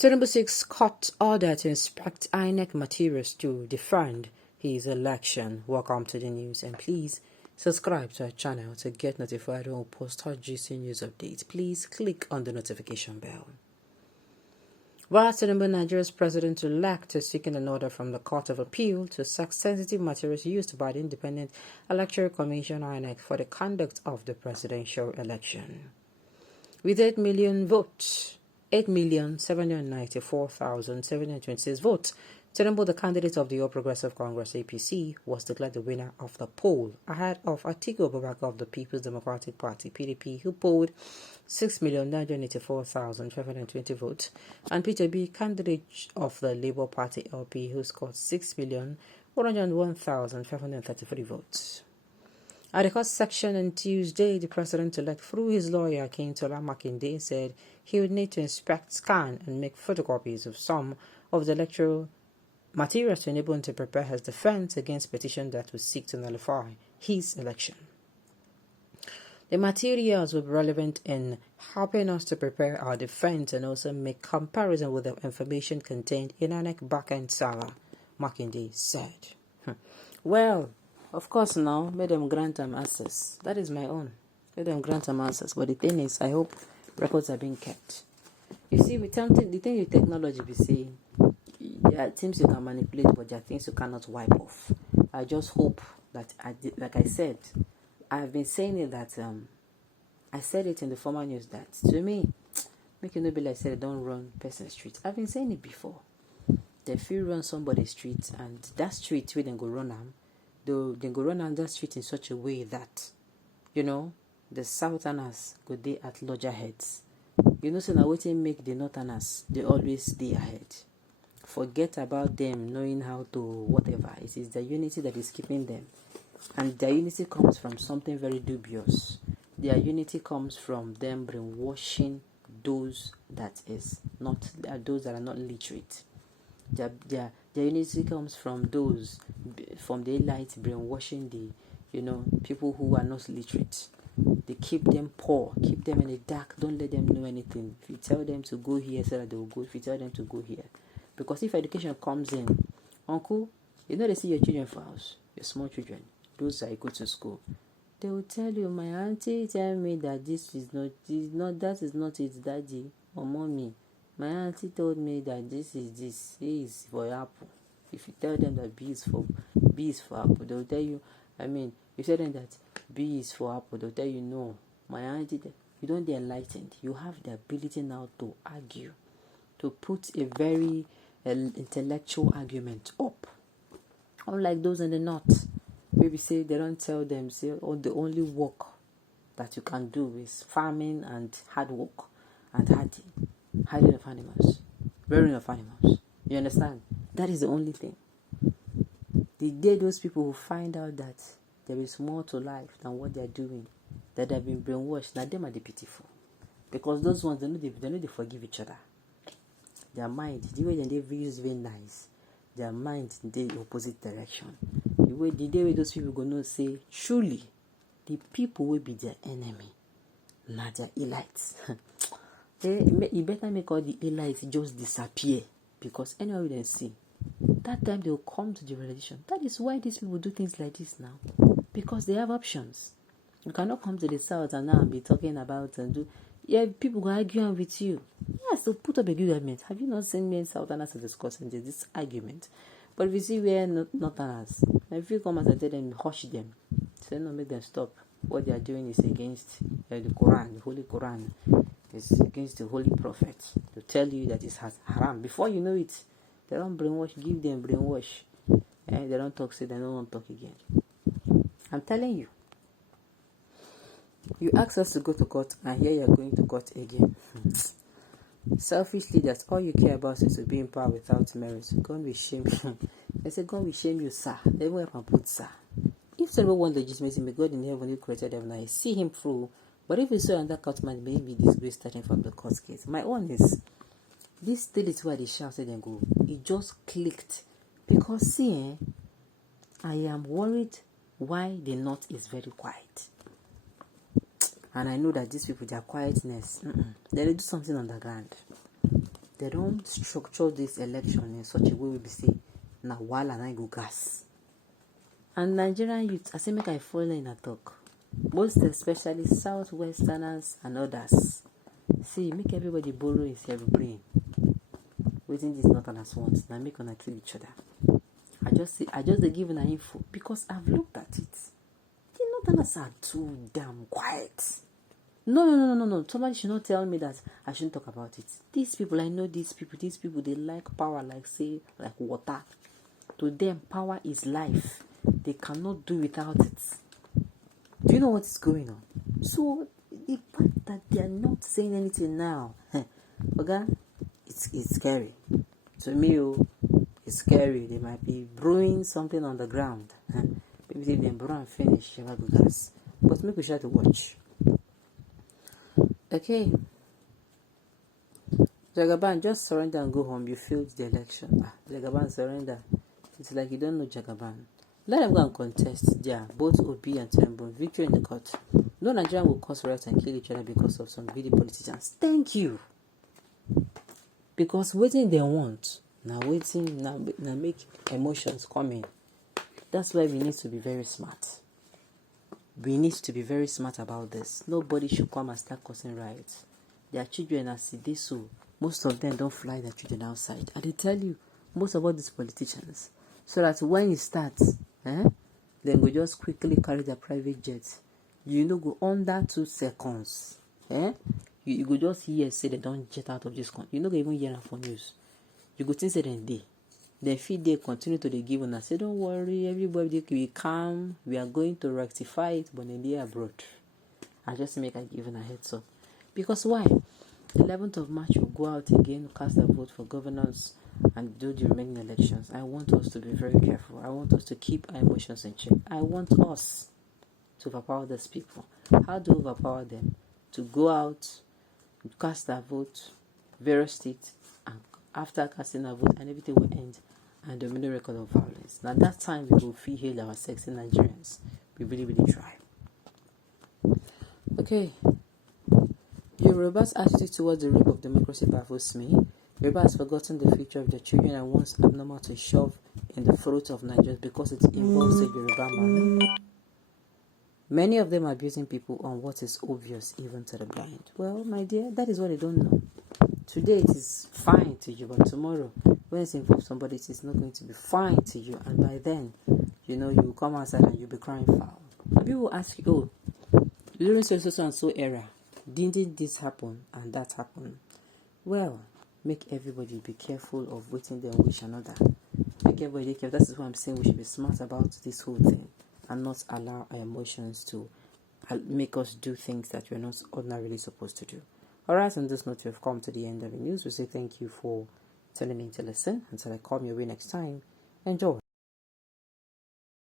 Tinubu seeks court order to inspect Inec materials to defend his election. Welcome to the news, and please subscribe to our channel to get notified when we post our juicy news updates. Please click on the notification bell. While Tinubu, Nigeria's president-elect, is seeking an order from the Court of Appeal to search sensitive materials used by the Independent Electoral Commission (Inec) for the conduct of the presidential election. With 8,794,726 votes, Tinubu, the candidate of the All Progressive Congress (APC), was declared the winner of the poll, ahead of Atiku Abubakar of the People's Democratic Party (PDP), who polled 6,984,520 votes, and Peter B, candidate of the Labour Party (LP), who scored 6,101,533 votes. At the court section on Tuesday, the president-elect, through his lawyer, Akintola Makinde, said he would need to inspect, scan, and make photocopies of some of the electoral materials to enable him to prepare his defense against petition that would seek to nullify his election. The materials will be relevant in helping us to prepare our defense and also make comparison with the information contained in Inec backend server, Makinde said. Well, of course now, let them grant them access. That is my own. Let them grant them access. But the thing is, I hope records are being kept. You see, the thing with technology, we see, there are things you can manipulate, but there are things you cannot wipe off. I just hope that, like I said, I've been saying it that, I said it in the former news that, to me, make you know be like I said, don't run person street. I've been saying it before. If you run somebody's street, and that street where they go run them, they go run on that street in such a way that, you know, the southerners go there at loggerheads. You know, so now what make the northerners, they always stay ahead. Forget about them knowing how to whatever. It is the unity that is keeping them. And their unity comes from something very dubious. Their unity comes from them brainwashing those that are not literate. Their unity comes from those, from the elite brainwashing the, people who are not literate. They keep them poor, keep them in the dark, don't let them know anything. If you tell them to go here, so that they will go. If you tell them to go here. Because if education comes in, uncle, they see your children for house, your small children, those that go to school. They will tell you, my auntie tell me that that is not it, daddy or mommy. My auntie told me that this A is for apple. If you tell them that B is for apple, they'll tell you, you tell them that B is for apple, they'll tell you no. My auntie, you don't get enlightened. You have the ability now to argue, to put a very intellectual argument up. Unlike those in the north, maybe say they don't tell them, say, the only work that you can do is farming and hard work and hiding of animals, rearing of animals. You understand? That is the only thing. The day those people will find out that there is more to life than what they are doing, that they have been brainwashed, now them are the pitiful. Because those ones, they know they forgive each other. Their mind, the way they is very nice. Their mind in the opposite direction. The day where those people gonna say, truly, the people will be their enemy, not their elites. You better make all the elites just disappear, because anyway they see, that time they will come to the realization. That is why these people do things like this now, because they have options. You cannot come to the south and now be talking about and do. Yeah, people go arguing with you. Yes, so put up a good argument. Have you not seen me in southerners discussing this argument? But if you see where northerners, if you come and tell them, hush them, say no, make them stop. What they are doing is against the Quran, the Holy Quran. It's against the Holy Prophet. To tell you that it's haram. Before you know it, they don't brainwash, give them brainwash. And they don't talk, say they don't want to talk again. I'm telling you. You ask us to go to court, and here you're going to court again. Selfish leaders, all you care about is to be in power without merit. God will shame you. They say, God will shame you, sir. They will have put sir. If someone wants legitimacy, may God in heaven who created them now see him through. But if you saw under court, man, may be disgrace starting from the court case. My own is, this thing is why they shouted and go. It just clicked. Because see, I am worried why the north is very quiet. And I know that these people, their quietness, they do something underground. they don't structure this election in such a way we be say na while and I go gas. And Nigerian youth, I say make I follow in a talk. Most especially Southwesterners and others. See, make everybody borrow his every brain. Waiting this not as once. Now make una kill each other. I just they give an info because I've looked at it. The Northerners are too damn quiet. No. Somebody should not tell me that I shouldn't talk about it. These people, I know these people, they like power like water. To them, power is life. They cannot do without it. Do you know what is going on? So, the fact that they are not saying anything now, okay, it's scary. To me, it's scary. They might be brewing something on the ground. Maybe if they brew and finish, but make sure to watch. Okay. Jagaban, just surrender and go home. You failed the election. Jagaban, surrender. It's like you don't know Jagaban. Let them go and contest. Yeah, both Obi and Tinubu. Victory in the court. No Nigerian will cause riots and kill each other because of some greedy politicians. Thank you. Because waiting they want. Now make emotions come in. That's why we need to be very smart. We need to be very smart about this. Nobody should come and start causing riots. Their children are see so. Most of them don't fly their children outside. I tell you, most of all these politicians. So that when it starts, then we just quickly carry their private jets. You know, go under 2 seconds. You go just hear say they don't jet out of this country. You know, go even hear them for news. You go think say then they feed they continue to the give and say, don't worry, everybody will calm. We are going to rectify it, but in the abroad. I just make a given a heads up. Because why? 11th of March will go out again, cast a vote for governance and do the remaining elections. I want us to be very careful. I want us to keep our emotions in check. I want us to overpower these people. How do we overpower them? To go out, cast a vote, various states, and after casting a vote, and everything will end. And the no record of violence. Now that time we will feel hail our sexy Nigerians. We really try. Okay. Yoruba's attitude towards the rape of democracy baffles me. Yoruba has forgotten the future of their children and wants abnormal to shove in the throat of Nigerians because it involves a Yoruba man. Many of them are abusing people on what is obvious even to the blind. Well, my dear, that is what they don't know. Today it is fine to you, but tomorrow, when it involves somebody, it is not going to be fine to you. And by then, you know, you will come outside and you'll be crying foul. And people will ask you, during so and so era, didn't this happen and that happen? Well, make everybody be careful of waiting them wish another. Make everybody careful. That is why I'm saying we should be smart about this whole thing and not allow our emotions to make us do things that we're not ordinarily supposed to do. Alright, on this note, we have come to the end of the news. We say thank you for tuning in to listen. Until I come your way next time, enjoy.